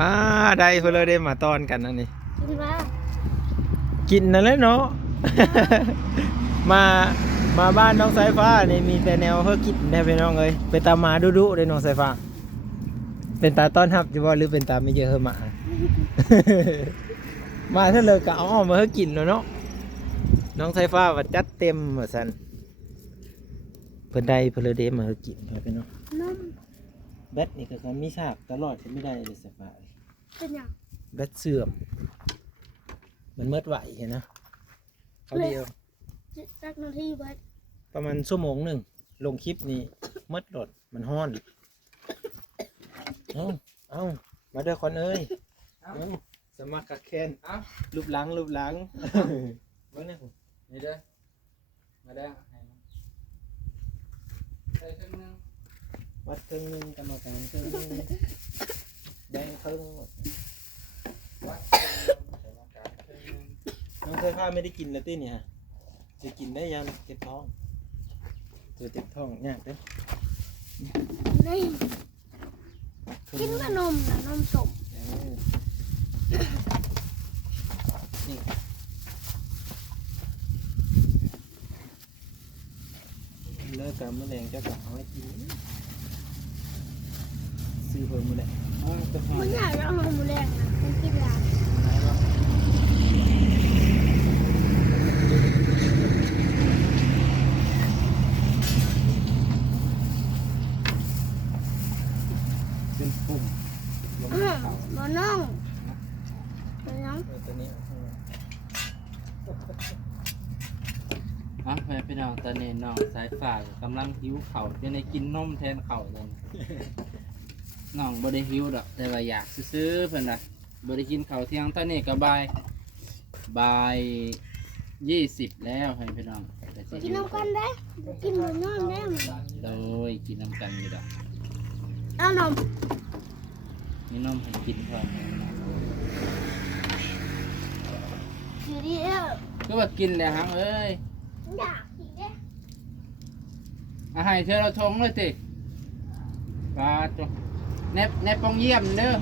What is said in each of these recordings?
อ่าได้เพื่อเลยได้มาตอนกันอันนี้กินว่ากินนั่นแหละเนาะ มามาบ้านน้องสายฟ้านี่มีแต่แนวเพื่อกินได้ไปน้องเอ้ยเป็นตามาดุดุๆเลยน้องสายฟ้า เป็นตาต้อนรับอยู่บ่หรือเป็นตาไม่เยอะเฮอหมา มาถ้าเลยก็เอาออกมาเพื่อกินแล้วเนาะน้องสายฟ้าว่าจัดเต็มว่าซั่นเพิ่นได้เพิ่นเลยได้มาเพื่อกินครับพี่น้องนมแบตนี่ก็เขามีฉากตลอดก็ไม่ได้เลยสายฟ้า เป็นหยังแบตเสื่อม มันเมื่อไหวเห็นนะเขาเดียวสักนาทีเบิดประมาณชั่วโมงหนึ่งลงคลิปนี้เมื่อรถมันห้อน เอาเอามาเด้อคนเอ้ยเอาสมัครกับแคนเอารูปหลังรูปหลังเบิ่งนะผมนี่เด้อมาได้ให้มันใส่ครึ่งหนึงวัดครึ่งหนึงกรรมการครึ่งหนึง แบ่งครึ่งวัดครึ่งหนึงใส่มากลางครึ่งหนึงน้องเคยข้าไม่ได้กินแล้วตี้เนี่ยฮะจะกินได้ยังเจ็บท้องจะเจ็บท้องยากเด้อนี่ครึ่งกินหขนึ่งนมนะนมสมเออนี่เลิกกับมะแรงเจ้าก็เอาไว้กินซื้อเพิ่มมาแหละเอาตัวหอ มันอยากเอาหมูแดงนะมันกินยาเป็นปุ่มลงอื้อเขาบ่น้องนหยังเออตัวนี้อะแม่พี่น้องตอนนี้น้องสายฝากกำลังหิวเข่าจะได้กินนมแทนเข่าเลย น้องบ่ได้หิวดอกแต่ว่าอยากซื้อๆเพิ่นน่ะบ่ได้กินข้าวเที่ยงตอนนี้ก็บ่ายบ่ายยี่สิบแล้วให้พี่น้องก็สิกินน้ำกันได้กินหมูน้องได้หมดโดยกินน้ำกันอยู่ดอกเอานมมีนมให้กินพร้อมให้นะคือดีเออคือว่ากินแล้วฮังเอ้ยอยากกินเด้อาให้เธอเราทงเลยติปลาตัว แนบแนบปองเยี่ยมเด้อ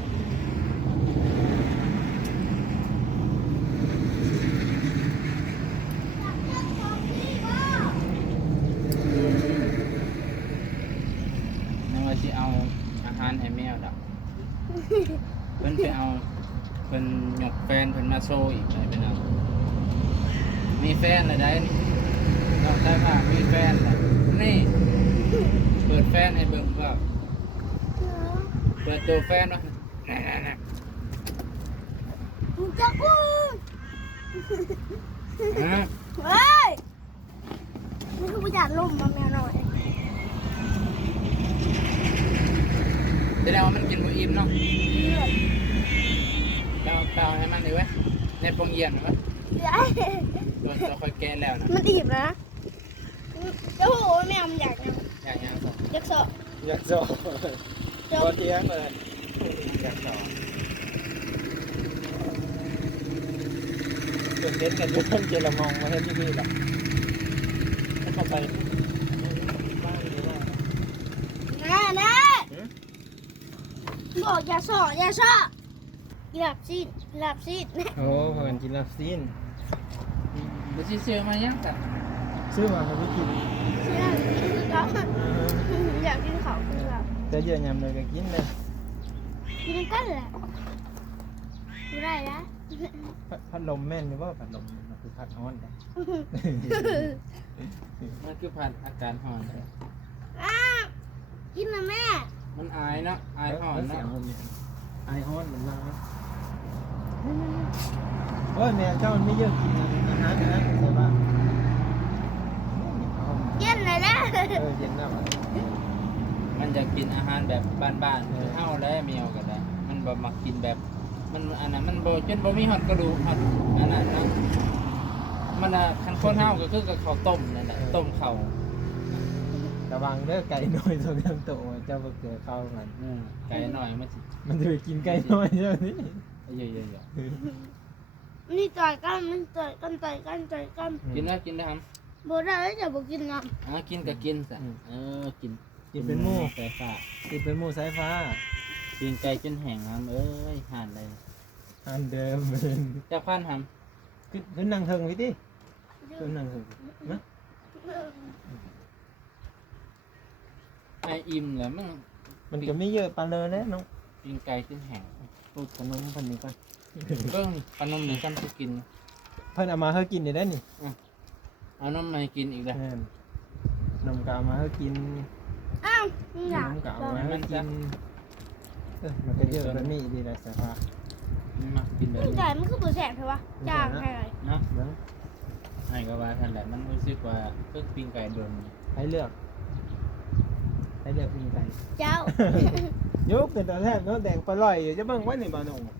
นึกว่าสิเอาอาหารให้แมวดอกเพิ่นไปเอาเพิ่นหยกแฟนเพิ่นมาโชว์อีกเลยพี่น้องมีแฟนเลยได้นี่เราได้ว่ามีแฟนแล้วนี่ เปิดแฟนให้เบิ่งว่า เปิดตัวแฟนวะมึงจะกูฮะเฮ้ยนี่คือประหยัดลมมาแมวหน่อยแสดงว่ามันกินบ่อิ่มเนาะเปล่าเปล่าให้มันเลยเว้ยในปงเยียนวะเดี๋ยวตัวตัวค่อยแกะแล้วนะมันอิ่มนะโอ้โหแมวมันอยากยังอย่างยังสองอยากสอบอยากสอ บจพบอเที่ยงเลยอยากสอบเด็กเล่นกันอยู่ต้นเจรมองมาให้พี่ๆหรอกถ้าเข้าไปบ้านหรือว่านะนะหือบอกอย่าสอบอย่าสอบหลับซีดหลับซีดโอ้พอกันกินลาบซีนบ่สิซื้อมายังจ้ะซื้อมาให้พี่กินเชื่อคือเขาอยากกินเขา คือแบบจะเยอะยำเลยก็กินเลยกินกันแหละไม่ได้นะพัดพัดลมแม่นหรือว่าพัดลมมันคือพัดฮ้อนกันมันคือผ่านอาการห่อนอ้ากินนะแม่ มันอายเนาะอายห่อนเสียเนาะงผมเนี่ยไอฮ้อนมันมาโอ้ยแม่เจ้ามันไม่เยอะกินอาหารนะใช่ปะเอาเย็นเลยนะเออเย็นแล้วอะ มันจะกินอาหารแบบบ้านๆคือเฮาและแมวก็ได้มันบ่มักกินแบบ มันอันนั้นมันบ่จนบ่มีฮอดกระดูกฮอดอันนั้นเนาะมันอะคันคนเฮาก็คือกับข้าวต้มนั่นแหละต้มข้าวระวังเด้อไก่น้อยตัวเรื่องโตเจ้าบ่เกิดเข้ามัน อืมไก่หน่อยมันสิมันจะไปกินไก่น้อยเจ้านี่เยอะๆนี่ต่อยกันมันต่อยกันต่อยกันต่อยกันๆกินแล้วกินได้ครับโบได้แล้วจะบอกกินน้อ่ากินก็กินซะเออกิน กินเป็นหมู่ไก่ฟ้ากินเป็นหมู่สายฟ้ากินไก่จนแห้งครับเอ้ยห่านใดอันเดิมเป็นจักพันหขึ้นขึ้นนั่งเทิงพี่ดิขึ้นนั่งเทิงนะำไออิ่มแล้วมันมันจะไม่เยอะปานเลยนะน้องกินไก่ขึ้นแห้งพูดขนมพันนี้ก่อนเบิ่งขนมนี่ซ้ำสิกิน เพิ่นเอามาให้กินได้นี่เอานมมาให้กินอีกแล้วแม่นนมกเอามาให้กิน อ้าวมึงนอยากมกเอามาให้กินเออมันก็เยอะแบบนี้ดีนะสภาพมันมักกินแบบมึงนี้ไก่มันคือปืนแสบใช่ปะจ้างให้เลยเนาะเนาะให้ก็ว่าท่านแหละมันรู้สึกว่าเพิ่งปิ้งไก่โดนให้เลือกให้เลือกมีไก่เจ้า ยกเป็นตอนแรกเนาะแดงปลาลอยอยู่จะเบิ่งไว้ในบ้านองอะ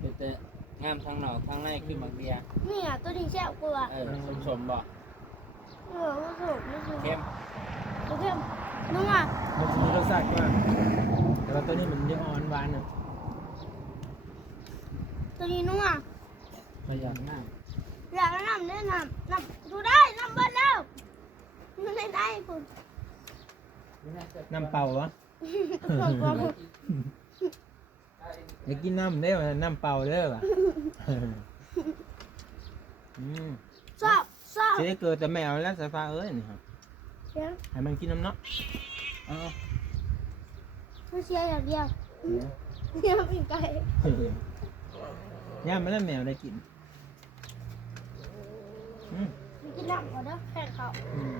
เป็นแต่งามทางนอกทางในคือมักเบียร์นี่อะตัวนี้แซ่บกว่าเออสมสมๆบ่เออไม่ถูกไม่ถูกเข้ม โอเคนุ่มอะมันจะมีรสชาติมากแต่ว่าตัวนี้มันจะอ่อนหวานอะตัวนี้นุ่มอะประหยัดมากอยากนำได้นำนำดูได้นำเบิ้ลแล้วมันได้ได้คุณน้ำเปล่าวะอยากกินน้ำเด้อน้ำเปล่าเด้อว่ะอืมชอบชอบเจ๊เกิดแต่แมวแล้วสายฟ้าเอ้ยนี่ครับ เสียงให้มันกินน้ำเนาะเอ้าไม่เชียร์อย่างเดียวเดียวปีกไก่ย่ามันแล้วแมวได้กินอืมกินน้ำก่อนนะแข่งเขาอืม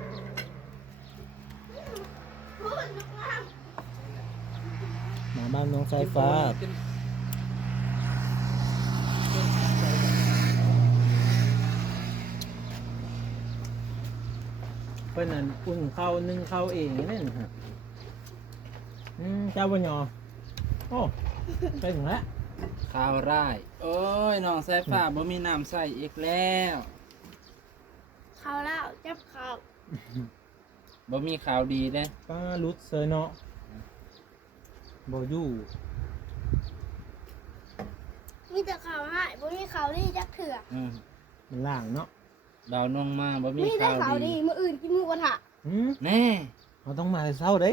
พูดน้ำน้มาบ้านน้องสายฟ้าเพิ่นนั่นอุ่นข้าวนึ่งข้าวเองนี่นะฮะอืมเจ้าบ่ยอโอ้ไปถึงแล้วข้าวไร่โอ้ยน้องสายฟ้าบ่มีน้ำใส่อีกแล้วำเขาแล้วจับเขาบ่มีข่าวดีเด้ป้าลุดเซยเนาะบ่อยู่มีแต่เขาให้บ่มีเขาดีจักเถื่ออืมมันล่างเนาะ ดาวนงมาบ่มีมีแต่ข่าวเขาดีดีมืออื่นกินหมูกระทะอืมแน่เราต้องมาเศร้าเด้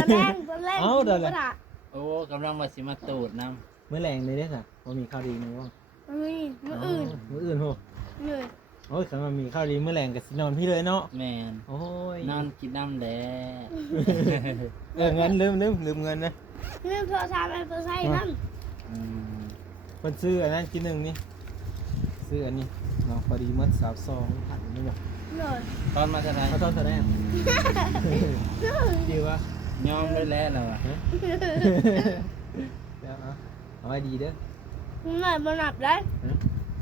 ตอนแรกตอนแรกเอากินหเดี๋มูยวเลยกระทะโอ้กำลังว่าสิมาตูดน้เมื่อแรงเลยเด้อค่ะว่ามีข้าวดีมั้งว่ามีมืออื่นมื้ออื่นโหเลยโอ้ยคันว่ามีข้าวดีเมื่อแรงก็สินอนพี่เลยเนาะำแมนโอ้ยนอนกินน้ำแดงเออเงินลืมลืมลืมเงินนะเรื่องโทรศัพท์ไอ้เพื่อใช้นั่นอืมมันซื้ออันนั้นกินหนึ่งนี่ซื้ออันนี้ เนาะพอดีเมื่อสาวซองผัดนี่บอกเลยตอนมาเท่าไรเขาต้องแสดงดีวะยอมเลยแล้วเหรอะเดี๋ยวเอาเอาไว้ดีเด้อมันหน่อยมันหนับได้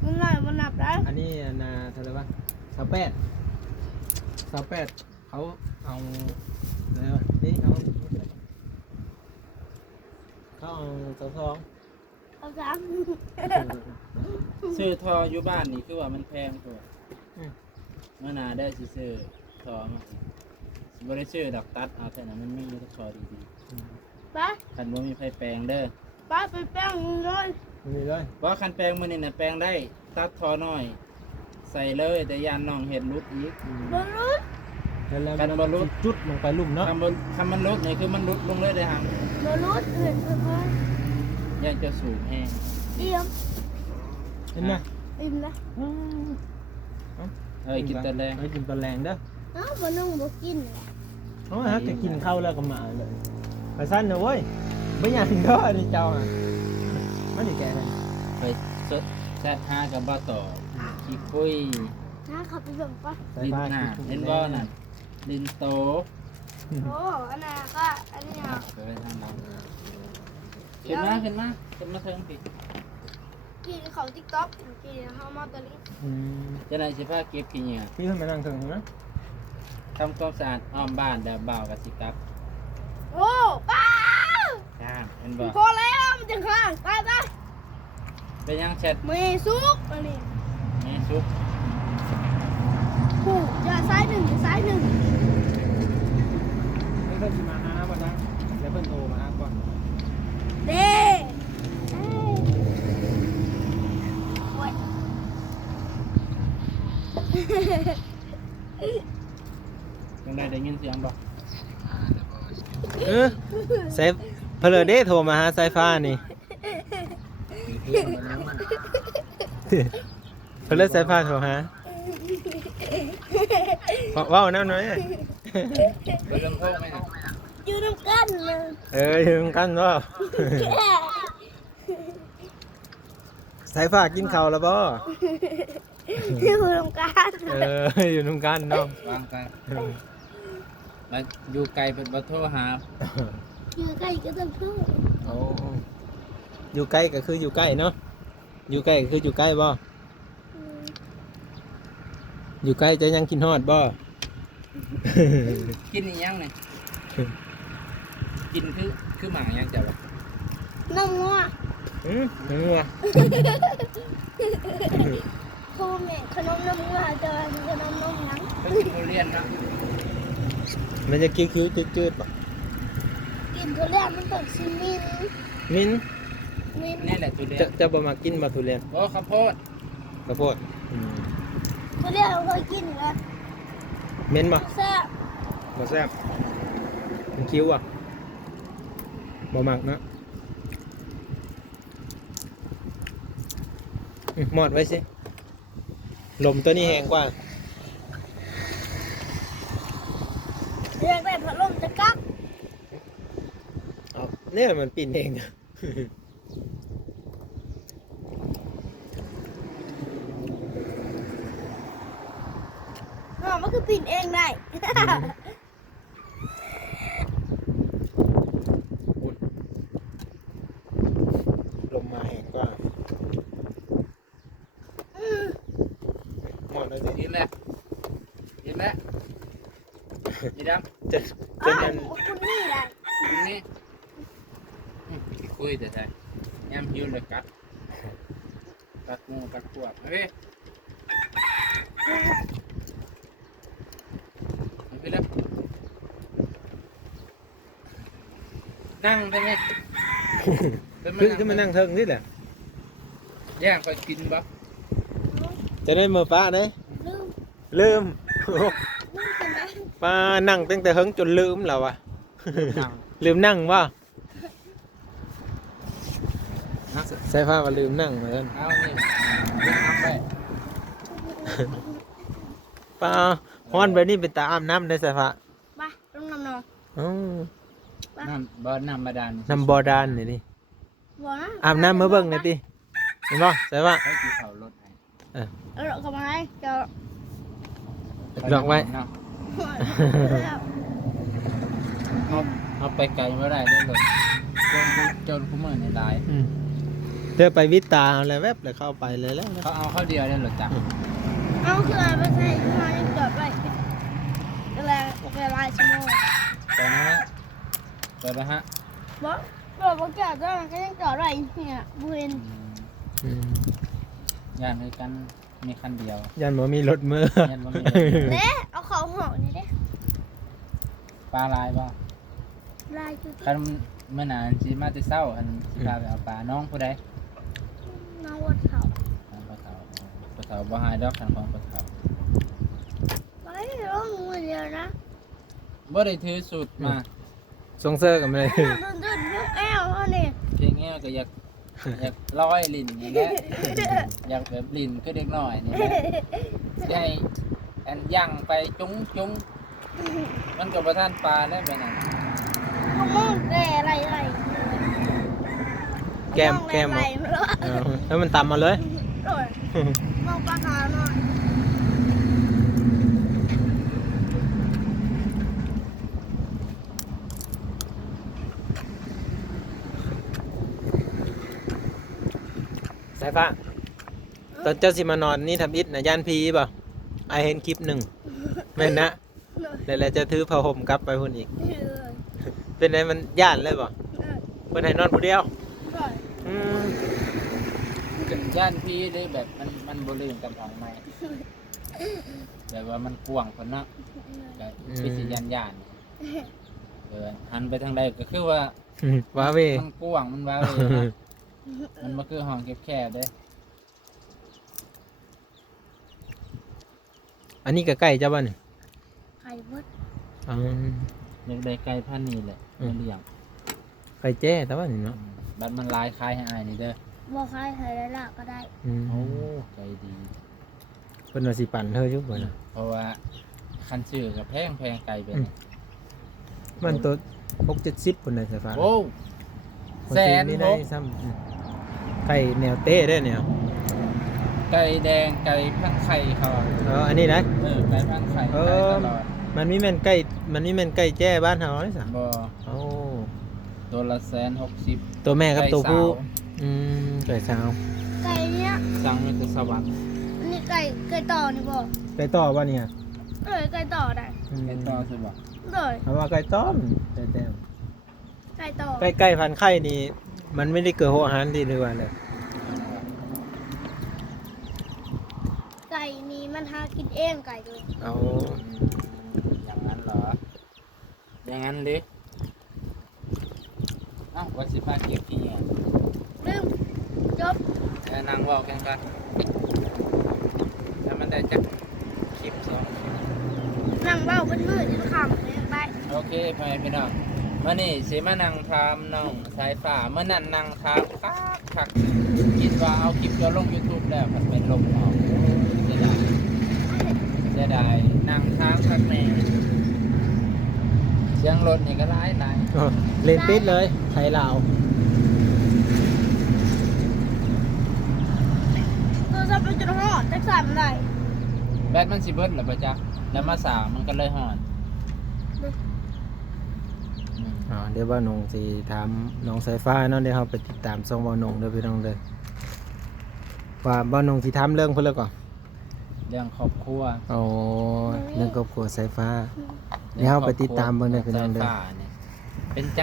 มันหน่อยมันหนับได้อันนี้นาเท่าไหร่วะสาวแปดสาวแปดเขาเอาอะไรวะนี่เอาเขาเอาสาวทอง เอาซ้ซื้อทออยู่บ้านนี่คือว่ามันแพงตัวอืม เมื่อหนาได้สิซื้อทอมาอีกสิบ่ได้ซื้อดอกตัดเอาแต่นั้นมันไม่มีทอดีำไปๆคันบ่มีไฟแปลงเด้อไปไปแป้งมึงเลยไม่มีเลยเพราะคันแปลงมื้อนี้น่ะแปลงได้ตัดทอน้อย ใส่เลยแต่ยานน้องเห็นรุดอีก บอลลูนแล้วกันบ่รู้จุดลงไปลุ่มเนาะ คำบ่คำมันรุดนี่คือมันรุดลงเลยเด้อฮังบอลลูนอื่นคือเพื่อน ย่านจะสูงแฮงเอี่ยมเห็นไหมอิ่มนะอืมเอ้ยกินแต่แรงเอ้ยกินตอนแรงเด้อเอ้าบอลนุ่งบอกกินโอ้ยฮะจะกินข้าวแล้วก็มาเลยไปสั้นนะเว้ยไม่อยากกินข้าวอันนี้เจ้าอะมันนี่แกเลยไปสดแซ่บห้ากับบ่ต่อขี้คุยนะขับไปส่งปะใส่ดินผ้าหน้าขี้เห็นบ่น่ะดินโตโอ้อันนั้นก็อันนี้อะ ขึ้นมาขึ้นมาขึ้นมาเทิงพี่กินเขาติ๊กต็อกกินข้าวมาตอนนี้อืมจะได้สิพาเก็บขี้เหงื่อพี่ขึ้นมานั่งเถิงนะทำความสะอาดอ้อมบ้านแล้วบ่าวกับสิกลับโอ้ป้าจ้าเห็นบ่พอแล้วมันจะข้างไปไปไปยังแชทเมซุกอันนี้แม่ซุปผูกอย่าซ้ายหนึ่งอย่าซ้ายหนึ่งไม่เคยมาหาวันนั้นแล้วเพิ่นโทรมาหาก่อน เด้ยังได้ได้ยินเสียงบ่เออเซฟเพลเด้โทรมาหาสายฟ้านี่เพลยสายฟ้าโทรหาว้าเว้าแนวหน่อยเปิดลำโพงไหมนะ อยู่น้ำกันเลยเออถึงกันว่าสายฟ้ากินข้าวแล้วบ่อยู่น้ำกันเอออยู่ตรงกันเนาะวางกันแล้วอยู่ไกลเป็นบัตโทรหาอยู่ใกล้ก็ต้องพูดโอ้อยู่ใกล้ก็คืออยู่ใกล้เนาะอยู่ใกล้ก็คืออยู่ใกล้บ่อยู่ใกล้จะยังกินฮอดบ่ กินอีหยังเนี่ย กินคือคือหมายังจะแบบน้ำงัวอืมนัวพ่อแม่ขนมน้ำงัวจะขนมนมหนังไปกินทุเรียนเนาะมันจะคิ้วๆจืดๆบ่กินทุเรียนมันต้องซิมินมิ้นมินนี่แหละทุเรียนจะจะบ่มากินบ่ทุเรียนโอ้ข้าวโพดข้าวโพดอืมทุเรียนเราเคยกินแล้วเหม็นบ่แซ่บบ่แซ่บมันคิ้วอะ บ่มักเนาะอืมหมอดไว้สิ ลมตัวนี้แห้งกว่าเรียกได้พัดลมจะกักเอาเนี่ยมันปีนเองอ๋อมันคือปิ่นเองได้ ลมมาแห้งกว่า อืม หมอดไว้สิ กินแล้วกินแล้ว ยีดจะอ้าจะวมันคุณนี่ได้ำกินนี่อืมสิคุยแต่แต่ยามหิวเปแล้วนั่งไปไงไปคือคือมานั่งเทิงนี่แหละย่างไปกินบ่จะได้มือป้าเด้ลืมลืมลืมกันนะป้านั่งตั้งแต่เฮิงจนลืมแล้ววะนั่งลืมนั่งว่านั่งใส่ผ้าว่าลืมนั่งเหมือนกันเอานี่เล่นน้ำไปป้าฮ้อนแบบนี้เป็นตาอาบน้ำได้ใส่ผ้าไปลงน้ำนองอ๋อน้ำบ่น้ำบาดาลน้ำบอดานนี่ดิบ่นะอาบน้ำมาเบิ่งหน่อยติเห็นบ่ใส่ผ้าให้กี่เขารถให้เอาดอกกระไม้จะดอกไว้เนาะแล้ว เอาเอาไปไกลไม่ได้ได้เลยจนกูจนกูมือในลายอืมเธอไปวิตาอะไรแวบเลยเข้าไปเลยแล้วนะเขาเอาเข้าเดียวได้หรอจักเอาคือเอาไปใส่ที่มายังจอดไว้เวลาเวลาชั่วโมงไปนะฮะไปนะฮะบ่บอกว่าจอดได้มันก็ยังจอดไว้เนี่ยบุญอืมย่านคือกันมีคันเดียวยันบ่มีรถมือยันบ่มีเด้เอาเขาห่อนี่เด้ปลาลายบ่ลายคือคันเมื่อนานสิมาแต่เช้าอันสิพาไปเอาปลาน้องผู้ใดน้องวัดเขาอ่าปลาเฒ่าปลาเฒ่าบ่หายดอกคันของปลาเฒ่าไปร้องมือเดียวนะบ่ได้ถือสูตรมาทรงเซอร์กันมาเลยเดินเดินยกแอลเขาเนี่ยเพียงแง่ก็อยากอยากร้อยลิ้นนี่แหละอยากแบบลิ้นก็เด็กน้อยนี่แหละสิให้ อันย่างไปจุ้งจุ้งมันก็บ่ทันปลาได้ไปนั่นเขามองแต่อะไรอะไรแก้มแก้มอะไรบ่ไม่รู้เออแล้วมันตามมาเลยโอ้ยมองปลาขาวหน่อยสายฟ้าตอนเจ้าสิมานอนนี่ทำอิฐนะย่านพีป่ะ ไอเห็นคลิปหนึ่งแม่นนะแล้วแล้วจะถือผ้าห่มกลับไปพุ่นอีกเออเป็นไงมันย่านเลยป่ะเออเพิ่นให้นอนผู้เดียวโอ้ยอืมย่านพี่ได้แบบมันมันบ่ลืมกับของใหม่แบบว่ามันกว้างคนเนาะก็เป็นสิย่านย่านเออหันไปทางใดก็คือว่าว้าเวมันกว้างมันว้าเลยนะมันบ่คือห้องแคบๆเด้ อันนี้ก็ใกล้เจ้าบ้านไข่มดอ๋ออยากได้ไก่พันธุ์นี้แหละอืมมันเลี้ยงไก่แจ้แต่ว่านี่เนาะบัดมันลายคายให้อายนี่เด้อบอกใครใครได้ละก็ได้อืมโอ้ใจดี เพิ่นว่าสิปั่นเธออยู่บ่น่ะ เพราะว่าคันชื่อกับแพงแพงไกลเป็นอืม มันตัว6 70พุ่นน่ะสายฟ้าโอ้ แสนนี่หได้กซ้ำอืมไก่แนวเต้ได้เนี่ย ไก่แดงไก่พันไข่เขาอะเอออันนี้นะ เออไก่พันไข่เอไก่อ ตลอดมันมีแม่นไก่มันมีแม่นไก่แจ้บ้านเฮานี่ซะบ่โอ้ตัวละแสนหกสิบตัวแม่กับตัวผู้ไก่สาวอืมไก่สาวไก่เนี้ยสั่งมาจากสวรรค์อันนี้ไก่ไก่ต่อนี่บอกไก่ต่อบ่เนี่ยเอ้ยไก่ต่อได้อืมไก่ต่อใช่บ่เลยเอาว่าไก่ต้มแต่แต่ไก่ต่อไก่ไก่พันไข่นี่มันไม่ได้เกิดหัวอาหารดีเลยว่าเลย ไก่นี่มันหากินเองไก่เลยเอาอย่างนั้นเหรอ อย่างนั้นหรือเอ้าวัดสิพาเก็บที่เนี่ยลืมจบแล้วนั่งเว่ากันกันแล้วมันได้จักคลิปสองคลิปนั่งเบ้าเป็นมืดจะคำเลยไปโอเคไปพี่น้องมื่อนี่สิมานั่งถามน้องสายฟ้าเมื่อนั้นนั่งถามคักคักคิดว่าเอาคลิปจะลง YouTube แล้วมันเป็นลมออกเสียดายเสียดายนั่งถามคักแน่เสียงรถนี่ก็ร้ายตายเอาเล่นปิดเลยไทยลาวตัวซับเป็นจุดหอดจักสามได้แบตมันสิเบิดหรือปะจ๊ะแล้วมาสาวมันก็เลยหอนอืมอ๋อเดี๋ยวบ่าวนงสิถามน้องสายฟ้าเนาะเดี๋ยวเราไปติดตามช่องบ่าวนงเด้อพี่น้องเด้อว่าบ่าวนงสิถามเรื่องเพิ่นแล้วก่อน เรื่องครอบครัวอ๋อเรื่องครอบครัวสายฟ้าเดี๋ยวเราไปติดตามเบิ่งเด้อพี่น้องเด้อ สายฟ้านี่เป็นจัง